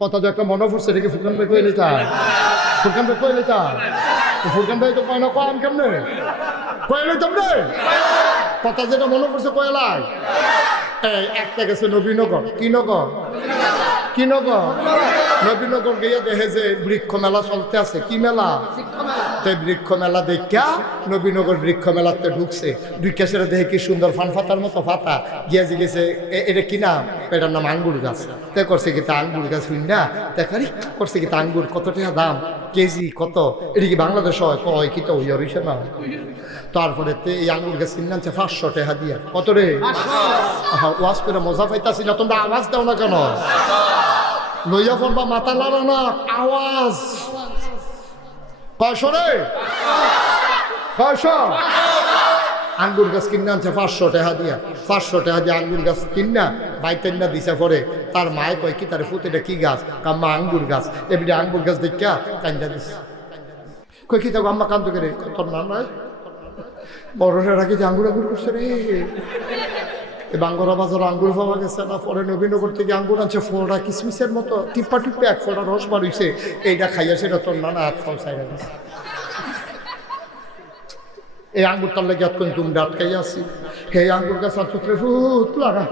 কথা তো একটা মনে পড়ছে, এটাকে ফুরকান ভাই কয়ে নিতা, ফুরকান ভাই কয়ে নিতা, ফুরকান ভাই তো কয় না, কয় আমি কেমনে কয়ে নিতাম রে, কথা যেটা মনে পড়ছে কয়লাই। এই একটা গেছে নবীনগর, কি নগর, কি নগর, নবীনগর গিয়ে দেখে যে বৃক্ষ মেলা চলতে আছে। কি মেলা? তাই বৃক্ষ মেলা দেখা নবীনগর বৃক্ষ মেলাতে ঢুকছে, ঢুকে সেটা দেখে কি সুন্দর ফান ফাতার মতো ফাতা গিয়ে জিগেছে এটা কি নাম? এটার নাম আঙ্গুর গাছ। তাই করছে কি তা আঙ্গুর গাছ হই না, দেখারি করছে কি তা আঙ্গুর কত টাকা দাম, কেজি কত, এটা কি বাংলাদেশ হয়? কয় কি তো হইছে না। তারপরে এই আঙ্গুর গাছ কিনে আনছে 500 টাকা দিয়া। কত রে? ওয়াজ করে মজা পাইতাছি না, তোমরা আওয়াজ দাও না কেন? লইয়া পড়বা মাথা লাড়া না, আওয়াজ। 500 রে, 500 আঙ্গুর গাছ কিনে আনছে 500 টাকা দিয়া। 500 টাকা দিয়ে আঙ্গুর গাছ কিনা বাইতেন না দিছে পরে তার মায়ে কয় কি তার পুতেটা কি গাছ? কাম্মা আঙ্গুর গাছ। এমনি আঙ্গুর গাছ দেখা কান্দা দিছে। কই কি থাকো আম্মা কান্দো করে? তোর না নয় বড়রা রাখি যে আঙ্গুর আঙ্গুর করছে রে। বাঙ্গরা বাজার আঙ্গুর পাওয়া গেছে না, পরে নবীনগর থেকে আঙ্গুর আনছে ফোড়া কিসমিসের মতো টিপ্পা টিপ্পে এক ফোড়া রস বার হইছে। এইটা খাইয়া সেটা তোর নানা হাত ফাও চাইরা দিছে। এই আঙ্গুরটার লেগে এতক্ষণ তুমি আটকাইয়া আছি। হে আঙ্গুর গাছ চুকরে ফুট লাগা,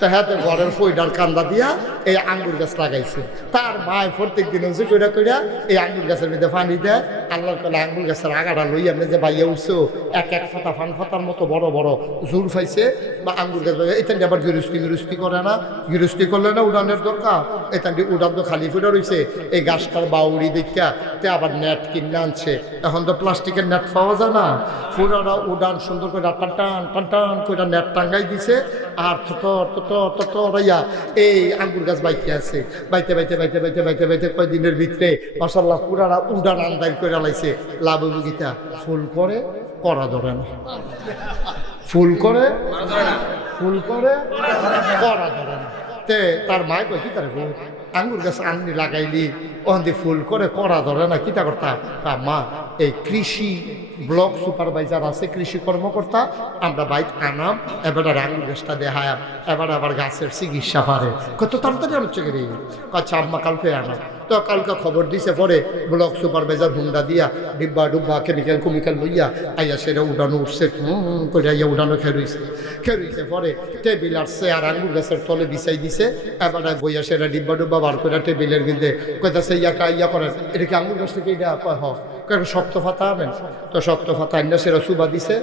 তা হাতে ঘরের ফইডার কান্দা দিয়া এই আঙ্গুর গাছ লাগাইছে। তার মায় প্রত্যেক দিন উঁচু কইরা কইরা এই আঙ্গুর গাছের মধ্যে পানি দেয়। আল্লাহর কলে আঙ্গুর গাছের আগাটা লইয়া আপনি যে বাইয়া উঠছো এক এক ফাতা ফান ফাতার মতো বড় বড় জোর পাইছে। বা আঙ্গুর গাছ এটা আবার গিরস্তি করে না, গিরস্তি করলে না উড়ানের দরকার। এটা উড়ান তো খালি ফুটা রয়েছে। এই গাছটার বাউরি দেখা তে আবার নেট কিনে আনছে। এখন তো প্লাস্টিকের নেট পাওয়া যায় না, ফুরারা উড়ান সুন্দর করে টান টান টান টান করে নেট টাঙ্গাই দিছে। আর রাইয়া এই আঙ্গুর গাছ বাইতে আছে। বাইতে বাইতে বাইতে বাইতে বাইতে বাইতে কয়দিনের ভিতরে মাশাআল্লাহ পুরারা উডান আন্দাজ করে লাইছে। লাভ বগিতা ফুল করে করা ধরে না, ফুল করে ফুল করে করা ধরে না। তে তার মায় কই কি তার আঙ্গুর গাছ আননি লাগাইলি ওখান দিয়ে ফুল করে করা ধরে না, কিতা করতা? তা মা এই কৃষি ব্লক সুপারভাইজার আছে, কৃষি কর্মকর্তা, আমরা বাইক আনাম, এবার আঙ্গুর গাছটা দেখায়, এবার আবার গাছের চিকিৎসা পারে। কত তাড়াতাড়ি হচ্ছে গেলে আচ্ছা আম্মা কালকে আনাম। তো কালকে খবর দিছে পরে ব্লক সুপারভাইজার হুন্ডা দিয়া ডিব্বা ডুব্বা কেমিক্যাল কুমিক্যাল লইয়া আইয়া সেটা উঠানো উঠছে করে আইয়া উঠানো খেরুইছে পরে টেবিল আর চেয়ার আঙ্গুর গাছের তলে বিছাই দিছে। এবার বইয়া সেটা ডিব্বা ডুব্বা বার করে টেবিলের মধ্যে কইতাছে ইয়া করেন, এটা কি আঙ্গুর গাছ থেকে এটা কয় হোক শক্ত ফাতা আনেন। তো শক্ত ফাতা আইনা সেটা সুবা দিছে,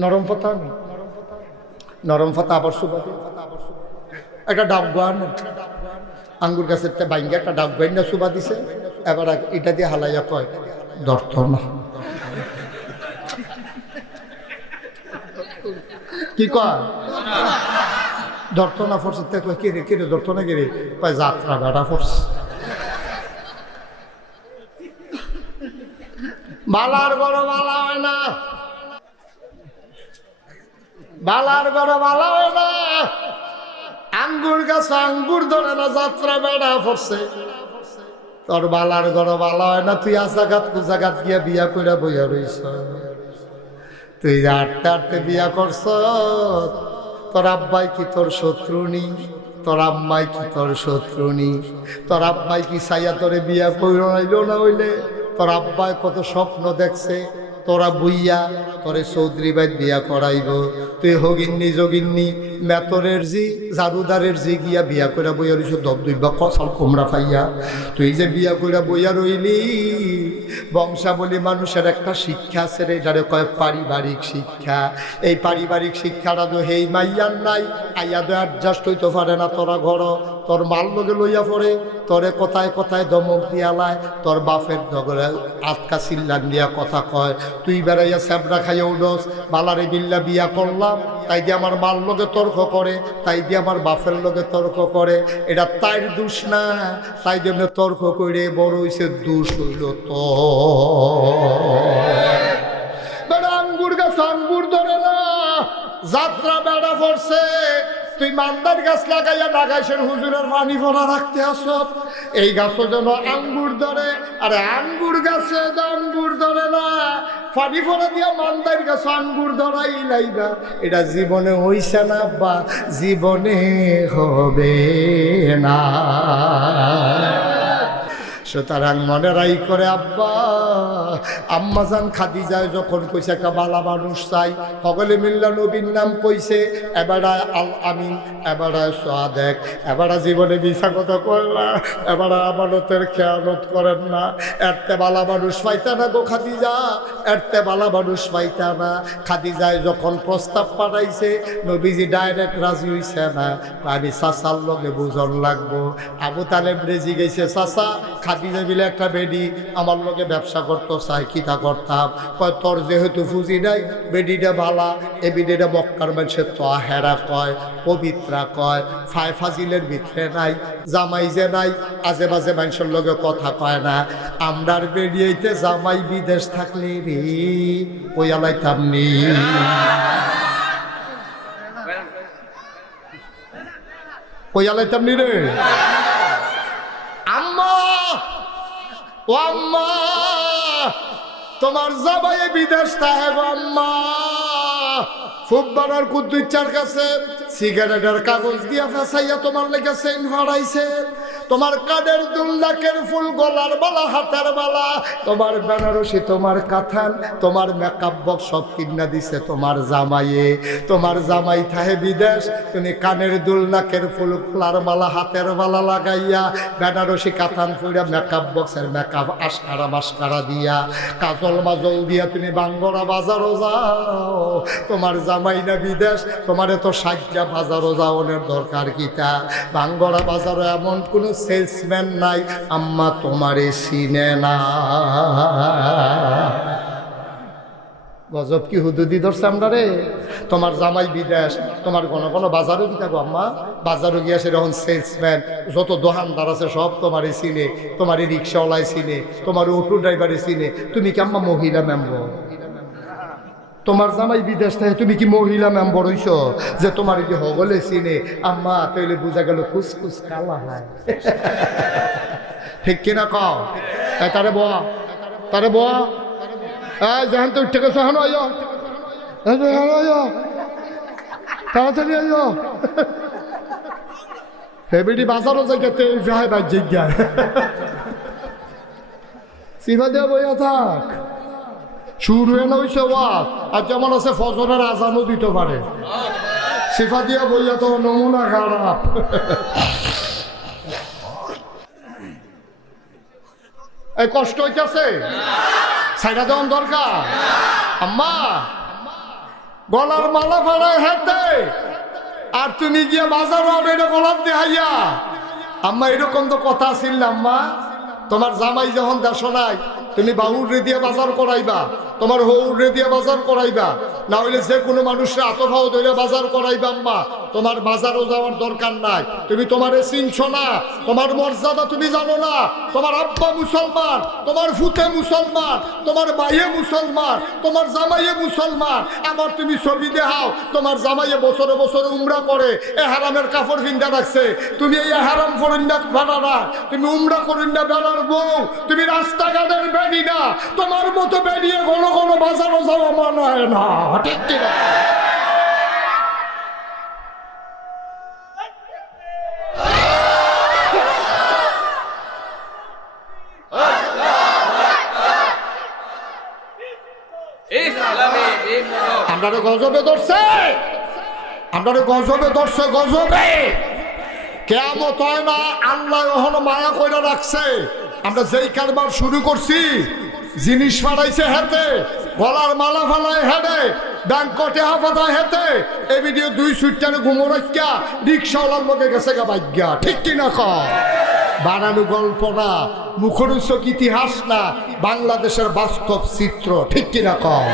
নরম ফাতা আনেন, নরম ফাতা আবার সুবা দিয়ে একটা ডাব্বা আনেন। আঙ্গুর গাছের বাইঙ্গা একটা ডাব বাইন্ডা সুবা দিছে। এবার এটা দিয়ে হালাইয়া কয় ধরত না, কি কয় ধরত না। ফোর্স কিরে কিরে ধরত না কিরে কয় যাত্রা বেড়া ফোর্স। বালার গড় বালা হয় না, বালার গড় বালা হয় না। আঙ্গুর গাছ আঙ্গুর ধরে না, যাত্রা বেড়া পড়ছে। তোর বালার গড় বালা হয় না, তুই আজাগাত কুজাগাত গিয়া বিয়া কইরা বইয়া রইছ। তুই আটতে আটতে বিয়া করছ। তোর আব্বাই কি তোর শত্রুনি? তোর আম্মাই কি তোর শত্রুনি? তোর আব্বাই কি সাইয়া তোরে বিয়া কইরা নাইলো না হইলে? তোর আব্বাই কত স্বপ্ন দেখছে তোরা বুইয়া তোরে চৌধুরী বাইত বিয়া করাইব। তুই হগিন্নি যোগিন্নি মেতরের জি জারুদারের জি গিয়া বিয়া কইরা বইয়া রইছ দব দুইবা কসাল কুমড়া পাইয়া। তুই যে বিয়া কইরা বইয়া রইলি, বংশাবলী মানুষের একটা শিক্ষা আছে রে, যারে কয় পারিবারিক শিক্ষা। এই পারিবারিক শিক্ষাটা তো হেই মাইয়ার নাই, আইয়া তো অ্যাডজাস্ট হইতে পারে না। তোরা ঘর তোর মাল লগে লইয়া পড়ে, তোরে কথায় কথায় দমক দিয়ালায়, তোর বাপের দগরে আটকা চিল্লান দিয়া কথা কয়। তুই বেড়াইয়া স্যাবরা খাইয়া উডস, বালারে বিল্লা বিয়া করলাম তাই দিয়ে আমার মাল লগে তর্ক করে, তাই দিয়ে আমার বাপের লগে তর্ক করে। এটা তাই দোষ না, তাই জন্য তর্ক করে বড় হইছে দোষ হইল তো। আঙ্গুর গাছ আঙ্গুর ধরে না, যাত্রা বেড়া পড়ছে। তুই মান্দার গাছ লাগাইয়া নাগাইছেন হুজুরের পানি ভরা রাখতে আসত। এই গাছও যেন আঙ্গুর ধরে, আরে আঙ্গুর গাছে আঙ্গুর ধরে না, ফানি ফোড়া দিয়া মান্দার গাছ আঙ্গুর ধরাই লাইবা, এটা জীবনে হইছে না বা জীবনে হবে না। সুতরাং মনে রাই করে আব্বা আম্মাজান খাদিজায় যখন কইছে একটা বালা মানুষ চাই, সকলে মিল্লা নবীর নাম কইছে, এবারা আল আমিন, এবারা সাদেক, এবারা জীবনে মিছা কথা কইলা, এবারা আমানতের খেয়ানত করেন না, এরতে বালা মানুষ পাইতা না গো খাদিজা, এরতে বালা মানুষ পাইতা না। খাদিজায় যখন প্রস্তাব পাঠাইছে নবীজি ডাইরেক্ট রাজি হইছে না, আমি চাচার লগে বুঝন লাগবো। আবু তালেব রেজি গেছে, চাচা খাদিজা মিলে একটা বেডি আমার লগে ব্যবসা করতো চাই, কিতা করতাম? কয় তোর যেহেতু ফুজি নাই, বেডিটা ভালা, এ বেডিটা মক্কার মানুষের হেরা কয়, পবিত্রা কয়, ফাজিলের ভিতরে নাই, জামাই যে নাই, আজে বাজে মানুষের লগে কথা কয় না। আমরার বেরিয়েতে জামাই বিদেশ থাকলে রে ওইয়ালাইতাম নি, ওইয়ালাইতাম নি রে। আম্মা ও আম্মা, তোমার জামাই বিদেশ থাকে গো আম্মা, ফুটবলার কুদ্দুচ্চার কাছে সিগারেটের কাগজ দিয়া ফাঁসাইয়া তোমার লেগে চেইন ফাড়াইছে, তোমার কানের দুল, নাকের ফুল, গলার বালা, হাতের বালা, তোমার বেনারসি, তোমার কাঁথান, তোমার মেকআপ বক্স সব কিনা দিছে তোমার জামাইয়ে। তোমার জামাই থাহে বিদেশ, তুমি কানের দুল, নাকের ফুল, গলার বালা, হাতের বালা লাগাইয়া, বেনারসি কাঁথান ফুড়া, মেকআপ বক্সের মেকআপ আশকারা মাস্কারা দিয়া, কাজল মাজল দিয়া তুমি বাঙ্গরা বাজারও যাও। তোমার জামাই না বিদেশ, তোমার এত সাজ্জা বাজারও যাওয়ার দরকার কিতা? বাঙ্গরা বাজারও এমন কোনো সেলসম্যান নাই আম্মা তোমারে চিনে না। গজব কি হুদুদি ধরছে আমরা রে। তোমার জামাই বিদেশ, তোমার কোনো কোনো বাজারও কি থাকো আম্মা, বাজারও গিয়া সেরকম সেলসম্যান, যত দোকানদার আছে সব তোমারই চিনে, তোমারই রিক্সাওয়ালাই চিনে, তোমার অটো ড্রাইভারে চিনে। তুমি কি আম্মা মহিলা মেম্বর? তোমার জামাই বিদেশ থেকে তুমি কি মহিলা মেম্বর হইছ যে তোমার কি হগলে চিনে? আম্মা তাইলে বোঝা গেল কুসকুস কালা হয়। ঠিক কিনা কও? তারে বোয়া, তারে বোয়া, যেখান তো উঠে গেছে হানো আইয়, তাড়াতাড়ি আইয়। হেবিডি বাজারও জায়গাতে ভাই ভাই জিজ্ঞা সিভা দেওয়া বইয়া থাক, শুরু এনে হয়েছে ওয়াজ, আর যেমন আছে ফজরের আজানও দিতে পারে। সিফা দিয়া বইয়া তো নমুনা খারাপ। এই কষ্ট হইতেছে, সাইডা দেওয়ার দরকার। আম্মা গলার মালা ফাড়ায় হাতে, আর তুমি গিয়ে বাজার এটা গলার দেখাইয়া। আম্মা এরকম তো কথা ছিল না আম্মা। তোমার জামাই যখন দেশ নাই, তুমি বাহুর রে দিয়ে বাজার করাইবা, তোমার হৌর রে দিয়ে বাজার করাইবা, না হইলে যে কোনো মানুষের আতফাও ধরে বাজার করাইবা। আম্মা তোমার বাজারও যাওয়ার দরকার নাই, তুমি তোমারে চিনছ না, তোমার মর্যাদা তুমি জানো না। তোমার আব্বা মুসলমান, তোমার ফুতে মুসলমান, তোমার ভাইয়ে মুসলমান, তোমার জামাইয়ে মুসলমান। আমার তুমি ছবি দেখাও, তোমার জামাইয়ে বছরে বছরে উমরা করে, এ হারামের কাপড় ভিন্দা রাখছে, তুমি এই হারাম ফরিন্দা ভাড়া না, তুমি উমরা করিন্দা বেড়ার বউ, তুমি রাস্তাঘাটের বেড়ি না। তোমার মতো বেরিয়ে কোনো কোনো বাজারও যাওয়া মনে হয় না। ঠিক কিনা? আমরা গজবে ধরছে, আমরা গজবে ধরছে, গজবে কেয়ামত হয় না। আল্লাহ ওখানে মায়া কইরা রাখছে। আমরা যেই কারবার শুরু করছি, জিনিস ফাড়াইছে হেতে, গলার মালা ফালায় হেডে, ব্যাংকটে হাফাতায় হেতে, এই ভিডিও 2 সুইটারে ঘুমো রাখিয়া রিক্সাওয়ালার লোকে গেছে গা ভাগ্যা। ঠিক কিনা কয়? বানানো গল্প না, মুখরোচক ইতিহাস না, বাংলাদেশের বাস্তব চিত্র। ঠিক কিনা কয়?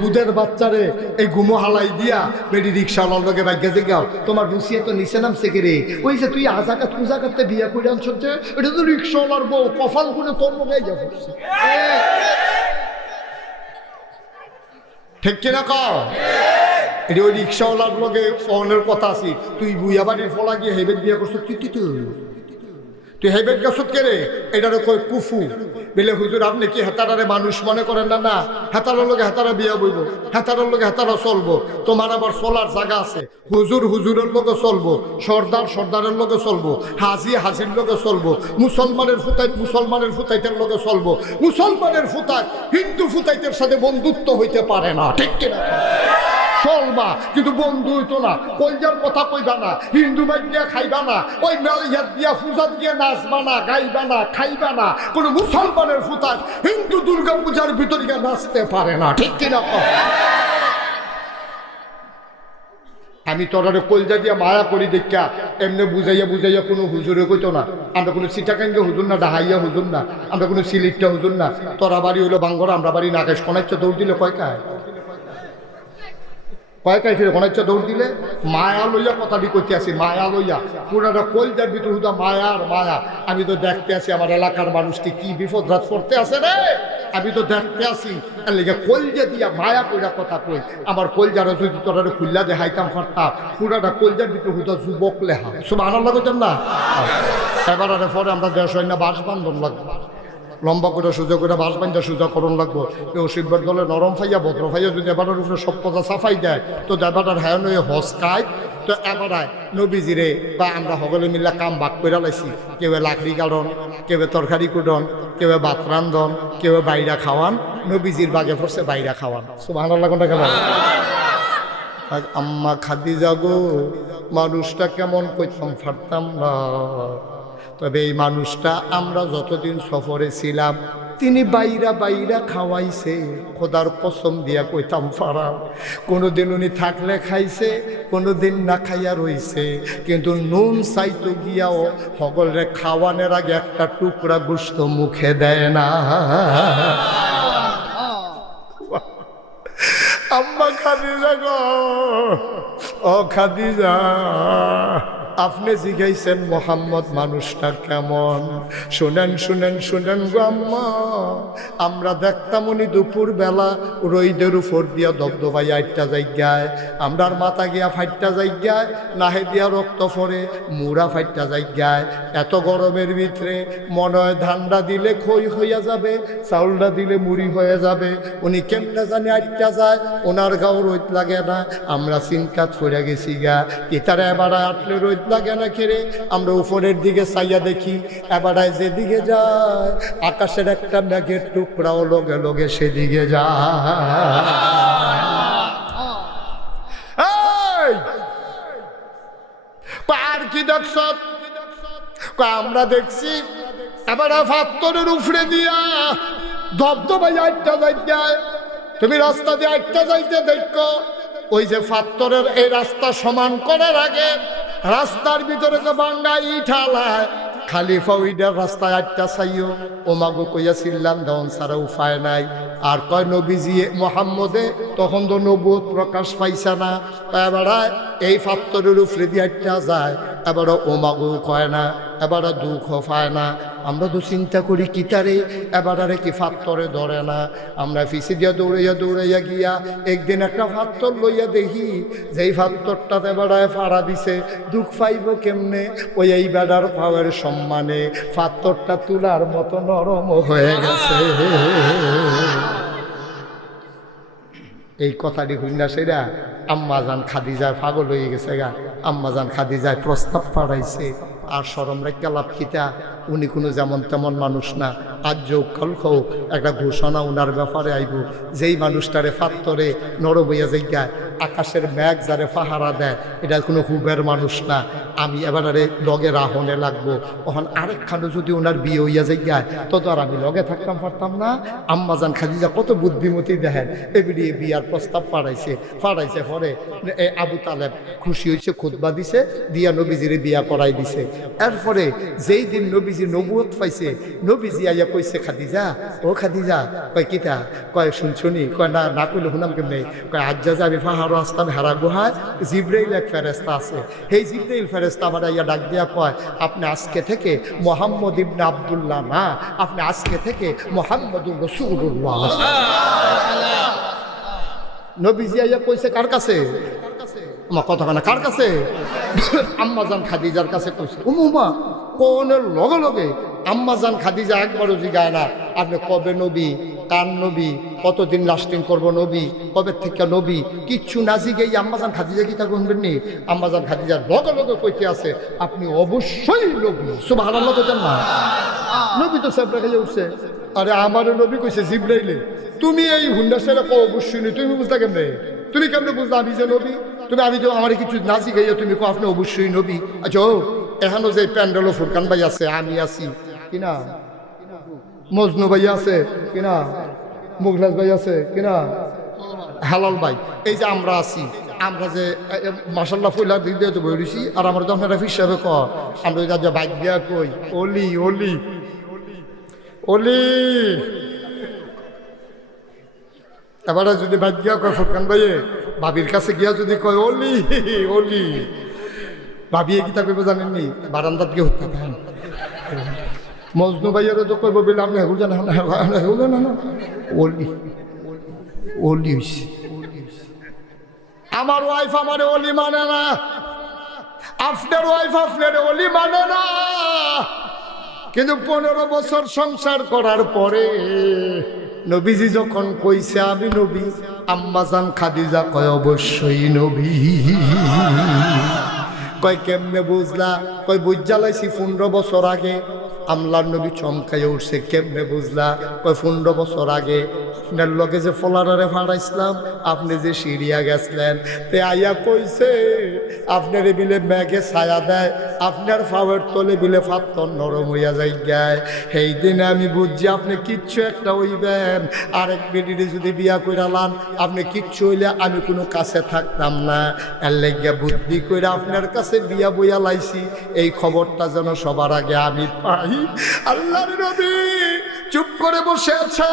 দুধের বাচ্চারে এই গুমো হালাই দিয়া বেডি রিক্সাওয়ালার লোকে ভাগ্যা যে গাও, তোমার রুসিয়া তো নিচে নামছে কে রে? ওই যে তুই আজাকাত পূজা করতে বিয়া করে আনছ, এটা তো রিক্সাওয়ালার বউ, কফাল করে তোর লোকে যা করছে। ঠিক কিনা কও? এটা ওই রিক্সাওয়ালার লোকে ফোনের কথা আছি, তুই বুয়া বাড়ির ফলা গিয়ে হেবের বিয়া করছো, তুই তুই হেবেট গেছত কে রে? এটারও কই কুফু। বলে হুজুর আপনি কি হেতারারে মানুষ মনে করেন না? না, হেতারার লোকে হেতারা বিয়া বইব, হেতারার লোকে হেতারা চলবো। তোমার আবার চলার জায়গা আছে। হুজুর হুজুরের লোকে চলবো, সর্দার সর্দারের লোকে চলবো, হাজি হাজির লোকে চলবো, মুসলমানের ফুতাইত মুসলমানের ফুতাইতের লোকে চলবো। মুসলমানের ফুতাইত হিন্দু ফুতাইতের সাথে বন্ধুত্ব হইতে পারে না, ঠিক কিনা? চলবা কিন্তু বন্ধু হইতো না। কলজার কথা কইবা না, হিন্দু বাইক দিয়া খাইবা না, ওই মেলিয়াত দিয়া পূজাত দিয়া নাচবা না, গাইবা না, খাইবা না। কোনো মুসলমানের ফুতায় হিন্দু দুর্গা পূজার ভিতর গিয়ে নাচতে পারে না, ঠিক কিনা? আমি তোরারে কলজা দিয়া মায়া করি দেখা এমনি বুঝাইয়া বুঝাইয়া কোনো হুজুরে কইতো না। আমরা কোনো সিটাকাঙ্গে হুজুর না, ডাহাইয়া হুজুর না, আমরা কোনো সিলিটটা হুজুর না। তোরা বাড়ি হইলো বাঙ্গরা, আমরা বাড়ি নাগেশ কোনাইচ্ছা দৌড় দিলে কয়কায় ছিল কোনাইচ্ছা দৌড় দিলে। মায়া লইয়া কথাটি করতে আসি, মায়া লইয়া পুরাটা কলজার ভিতর হুদা মায়ার মায়া। আমি তো দেখতে আসি আমার এলাকার মানুষকে কি বিপদ রাত করতে আসে রে। আমি তো দেখতে আসি লেগে কলজা দিয়া মায়া কইরা কথা কই। আমার কলজারা যদি তোরা খুল্লা দেখাইতাম পারতাম, পুরাটা কলজার ভিতর হুদা যুবক লেহা। সব আনন্দ করতাম না। এবার পরে আমরা দেশ হয় না বাস বান্ধব লাগবে, লম্বা করে সোজা করে বাস বান্ধা সোজা করণ লাগবো। কেউ শিববার দলে নরম ফাইয়া ভদ্র ফাইয়া যদি এবারের উপরে সব কথা সাফাই দেয় তো এবারের হ্যাঁ নয় হসকায়। তো এবারায় নবীজিরে বা আমরা সকলে মিলে কাম ভাগ করে লাইছি। কেউ লাকড়ি কাটন, কেউ তরকারি কুটন, কেউ ভাত রান্ধন, কেউ বাইরা খাওয়ান। নবীজির বাগে পড়ছে বাইরা খাওয়ান। সুবহানাল্লাহ কোনটা গেল? আম্মা খাদিজা গো, মানুষটা কেমন কইতাম পারতাম না। তবে এই মানুষটা আমরা যতদিন সফরে ছিলাম তিনি বাইরা বাইরা খাওয়াইছে। খোদার কসম দিয়া কইতাম পারাম, কোনোদিন উনি থাকলে খাইছে, কোনোদিন না খাইয়া রইছে। কিন্তু নুন চাইতো গিয়াও সকলরে খাওয়ানোর আগে একটা টুকরা গোশত মুখে দেয় না। আম্মা খাদিজা গো, ও খাদিজা, আপনি জিজ্ঞাইছেন মোহাম্মদ মানুষটা কেমন। শুনেন শুনেন শুনেন গো আম্মা, আমরা দেখতাম উনি দুপুর বেলা রইদের উপর দিয়া দবদবাই আটটা জায়গায়, আমরার মাথা গিয়া ফাইটটা জায়গায়, নাহে দিয়া রক্ত পরে মুড়া ফাইটটা জায়গায়। এত গরমের ভিতরে মনে হয় ধানটা দিলে খই হইয়া যাবে, চাউলটা দিলে মুড়ি হয়ে যাবে। উনি কেমনে জানি আটটা যায়, ওনার গাও রোদ লাগে না। আমরা চিন্তাত পড়ে গেছি গা, ইতারা এবার আটলে রোদ লাগে না খেরে। আমরা উপরের দিকে চাইয়া দেখি, এবারায় যেদিকে যায় আকাশের একটা মেঘের টুকরাও লগে লগে সেদিকে যায়। আর কি দেখছ? আমরা দেখছি এবার ফাত্তরের উপরে দিয়া ধবধবাই আটটা যায়। তুমি রাস্তা দিয়ে আটটা যাইতে দেখো, ওই যে ফাত্তরের এই রাস্তা সমান করার আগে রাস্তার ভিতরে যে বাঙ্গা ইট হালায়, খালিফা ওইটার রাস্তায় আটটা চাইও। ও মাগো কইয়া চিল্লান দেওয়ান ছাড়া উপায় নাই। আর কয় নবীজি মোহাম্মদে তখন তো নবুয়ত প্রকাশ পাইছে না। এবার এই ফাত্তরের উপরে দিয়ে আটটা যায়, এবার ও মাগো কয় না, এবার দুঃখ পায় না। আমরা তো চিন্তা করি কি তারে এবারে কি ফাত্তরে ধরে না। আমরা ফিসে দিয়া দৌড়াইয়া দৌড়াইয়া গিয়া একদিন একটা ফাত্তর লইয়া দেখি, যেই ফাত্তরটাতে বেড়ায় ফাড়া দিছে। দুঃখ পাইব কেমনে? ওই এই বেড়ার পাওয়ার সম্মানে ফাত্তরটা তুলার মতো নরম হয়ে গেছে। এই কথাটি হইনা সেরা আম্মাজান খাদিজায় পাগল হয়ে গেছে গা। আম্মাজান খাদিজায় প্রস্তাব পাঠাইছে, আর শরম রেখা লাভ কিতা, উনি কোনো যেমন তেমন মানুষ না। আজ যোগ কাল হোক একটা ঘোষণা ওনার ব্যাপারে আইব, যেই মানুষটারে ফাত্তরে নরবইয়া জায়গায় আকাশের মেঘ যারে পাহারা দেয়, এটা কোনো হুবের মানুষ না। আমি এবারে লগে রাহনে লাগবো। ওখান আরেকখানে যদি ওনার বিয়ে হইয়া জায়গায় তো আর আমি লগে থাকতাম পারতাম না। আম্মাজান খাদিজা কত বুদ্ধিমতী দেখেন, এবিডি বিয়ার প্রস্তাব পাঠাইছে পরে আবু তালেব খুশি হয়েছে, খুতবা দিছে, দিয়া নবীজিরে বিয়া করাই দিছে। এরপরে যেই দিন নবীজি নবুয়ত পাইছে, নবীজি আইয়া কইছে খাদিজা, ও খাদিজা, কয় কিতা? কয় শুনছুনি? কয় না, না কইলে শুনাম কেমনে? কয় আজ যা যাবি পাহাড় আসতাম হেরা গুহায়, জিব্রাইল এক ফেরেস্তা আছে। সেই জিব্রাইল ফেরেস্তা আমার আইয়া ডাক দিয়া কয়, আপনি আজকে থেকে মোহাম্মদ ইবনে আব্দুল্লাহ না, আপনি আজকে থেকে মোহাম্মদুর রাসূলুল্লাহ। নবীজি আইয়া কইছে কার কাছে? আমার কথা না কার কাছে? আম্মাজান খাদিজার কাছে কইছে। উমা কোনের লগে লগে আম্মাজান খাদিজা একবারও জিগায় না আপনি কবে নবী, কার নবী, কতদিন লাস্টিং করবো নবী, কবে থেকে নবী, কিচ্ছু না জিগেই আম্মাজান খাদিজা কি তা শুনবেন নি? আম্মাজান খাদিজার লগে লগে কইতে আছে আপনি অবশ্যই নবী। সুবহানাল্লাহ বলেন না? নবী তো সব রেখে উঠছে। আরে আমারও নবী কইছে জিবরাইলে তুমি এই হুন্ডা সেরা কো অবশ্যই নি, তুমি বুঝলা কেমনে? তুমি কেমনে বুঝলা আমি যে নবী? তুমি আমি তো আমার কিছু না জিগাইয়া তুমি কো আপনি অবশ্যই নবী। আচ্ছা এখনো যে প্যান্ডেল ফুরকান ভাই আছে, আমি আছি কিনা, মজনু ভাই আছে কিনা, মুগলাস ভাই আছে কিনা, হালাল ভাই, এই যে আমরা আছি, আমরা যে মাসাল্লাহ ফুলার দিক দিয়ে তো বইছি। আর আমার তো আপনারা হিসাবে ক আমরা যা বাইক দিয়া কই অলি অলি অলি, এবারে যদি বাইক গিয়া কয় ফুরকান ভাইয়ে ভাবির কাছে গিয়া যদি কয় অলি অলি, ভাবিয়ে কি তা কইব জানেননি? বারান্দাত গিয়ে হত্যা পান। মজনু ভাইয়েরও তো কইব বলে আপনি হেগুল জানেন না, অলি অলি হইছে। আমার ওয়াইফ আমার অলি মানে না, আপনার ওয়াইফ আপনার অলি মানে না। কিন্তু 15 বছর সংসার করার পরে নবীজি যখন কইছে আমি নবী, আম্মাজান খাদিজা কয় অবশ্যই নবী। কয় কেমনে বুঝলা? কয় বুঝা লাইছি 15 বছর আগে। আমলার নবী চমকাইয়া উঠছে, কেমনে বুঝলা? কয় 15 বছর আগে আপনার লগে যে ফলারে ফাড়াইছিলাম, আপনি যে সিরিয়া গেছিলেন, তে আইয়া কইছে আপনার বিলে মেঘে ছায়া দেয়, আপনার ফাওয়ের তলে বিলে ফাত্তর নরম হইয়া যাই গায়। সেই দিনে আমি বুঝছি আপনি কিচ্ছু একটা হইবেন। আরেক বেডিরে যদি বিয়া কইরালাম আপনি কিচ্ছু হইলে আমি কোনো কাছে থাকতাম না। এর লেগে বুদ্ধি কইরা আপনার কাছে বিয়া বইয়া লাইছি, এই খবরটা যেন সবার আগে আমি পাই। আল্লাহর নবী চুপ করে বসে আছে,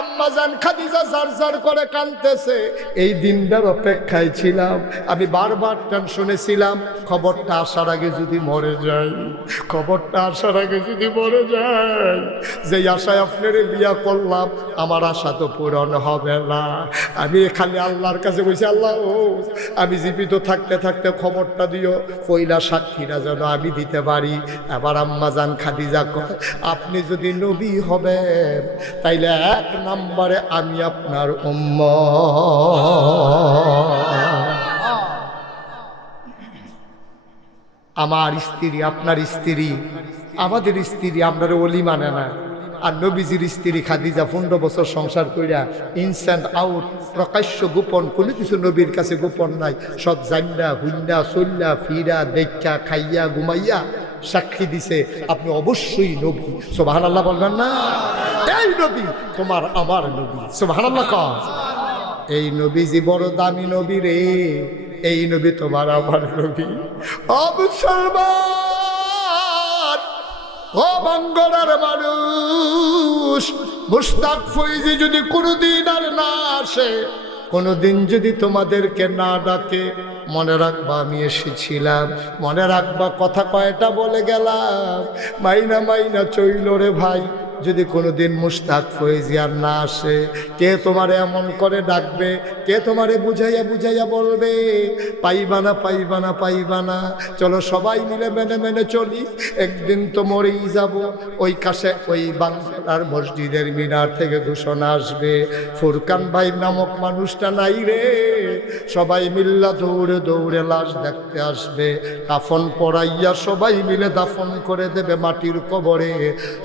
আম্মাজান খাদিজা জারজার করে কাঁদতেছে। এই দিনটার অপেক্ষায় ছিলাম আমি, বারবার টেনশনে ছিলাম খবরটা আসার আগে যদি মরে যাই, খবরটা আসার আগে যদি মরে যাই। যে আশায় আপনার বিয়া করলাম আমার আশা তো পূরণ হবে না। আমি খালি আল্লাহর কাছে বলছি আল্লাহ ও আমি জীবিত থাকতে থাকতে খবরটা দিও, পয়লা সাক্ষীরা যেন আমি দিতে পারি। এবার আম্মাজান খাদিজা কয় আপনি যদি নবী হবেন তাইলে 1 নম্বরে আমি আপনার উম্মত। আমার স্ত্রী আপনার স্ত্রী, আমাদের স্ত্রী আপনার ওলি মানে না। আর নবীজির স্ত্রী খাদিজা 15 বছর সংসার কইরা ইনস্ট্যান্ট আউট, প্রকাশ্য গোপন কোনো কিছু নবীর কাছে গোপন নাই। সব জান্না হুন্না চল্লা ফিরা দেখা খাইয়া ঘুমাইয়া সাক্ষী দিছে আপনি অবশ্যই নবী। সুবহানাল্লাহ বলবেন না? এই নবী তোমার আমার নবী। সুবহানাল্লাহ কও। এই নবীজি বড় দামি নবী রে, এই নবী তোমার আমার নবী। ও মুসলমান, ও বাঙ্গলার মানুষ, মুশতাক ফৈজি যদি কোনোদিন আর না আসে, কোনোদিন যদি তোমাদেরকে না ডাকে, মনে রাখবা আমি এসেছিলাম, মনে রাখবা কথা কয়টা বলে গেলাম। মাইনা মাইনা চইল রে ভাই। যদি কোনোদিন মুশতাক ফৈজি আর না আসে, কে তোমারে এমন করে ডাকবে, কে তোমারে বুঝাইয়া বুঝাইয়া বলবে পাইবা না পাইবা না পাইবা না। চলো সবাই মিলে মেনে মেনে চলি, একদিন তো মরেই যাব। ওই কাছে ওই বাংলার মসজিদের মিনার থেকে ঘোষণা আসবে ফুরকান ভাই নামক মানুষটা নাই রে। সবাই মিল্লা দৌড়ে দৌড়ে লাশ দেখতে আসবে, দাফন পড়াইয়া সবাই মিলে দাফন করে দেবে মাটির কবরে।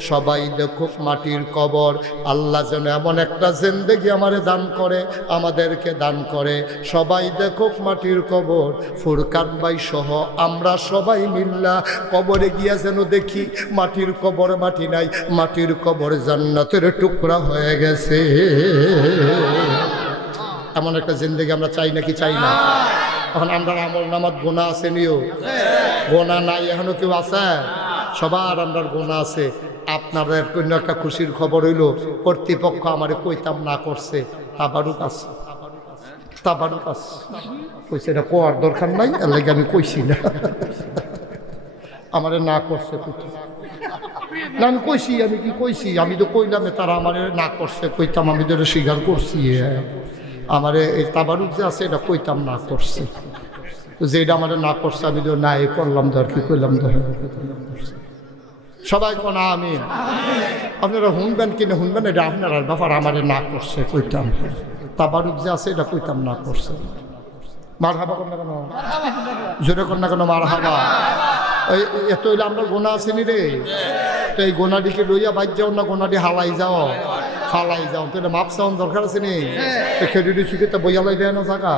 সবাই দেখো মাটির কবর। আল্লাহ যেন এমন একটা জিন্দেগি আমারে দান করে, আমাদেরকে দান করে। সবাই দেখো মাটির কবর। ফুরকান ভাই সহ আমরা সবাই মিল্লা কবরে গিয়া যেন দেখি মাটির কবর মাটি নাই, মাটির কবর জান্নাতের টুকরা হয়ে গেছে। এমন একটা জিন্দেগি আমরা চাই নাকি চাই না? এখন আমরা আমল নামাত গোনা আছে নিও, গোনা নাই এখনো কেউ আছে? সবার আমরা গোনা আছে। আপনাদের কোনো একটা খুশির খবর হইল কর্তৃপক্ষ আমারে কইতাম না করছে, তাবারুক আছে, তাবারুক আছে। কইছে এটা কোয়ার দরকার নাই, এর লাগে আমি কইছি না। আমারে না করছে না, আমি কইছি, আমি কি কইছি? আমি তো কইলাম তারা আমারে না করছে, কইতাম আমি তো স্বীকার করছি। আমারে এই তাবারুক যে আছে এটা কইতাম না করছে। যে এটা আমাদের না করছে আমি তো না এ করলাম ধর কি করলাম ধর সবাই কোন আমি আপনারা শুনবেন কিনে শুনবেন এটা আপনারা ব্যাপার আমাদের না করছে কইতাম তাবারুক যে আছে এটা কইতাম না করছে মার হাবা কর না কেন জোরে কর না কেন মার হাবা এত হইলে আমরা গোনা আসেনি রে তো এই গোনাটিকে লইয়া বাইর যাও না গোনাটি হালাই যাও ফালাই যাও তো এটা মাপ চাউন দরকার আছে নি খেডিটি চুকে তো বইয়া লাই দেয় না জায়গা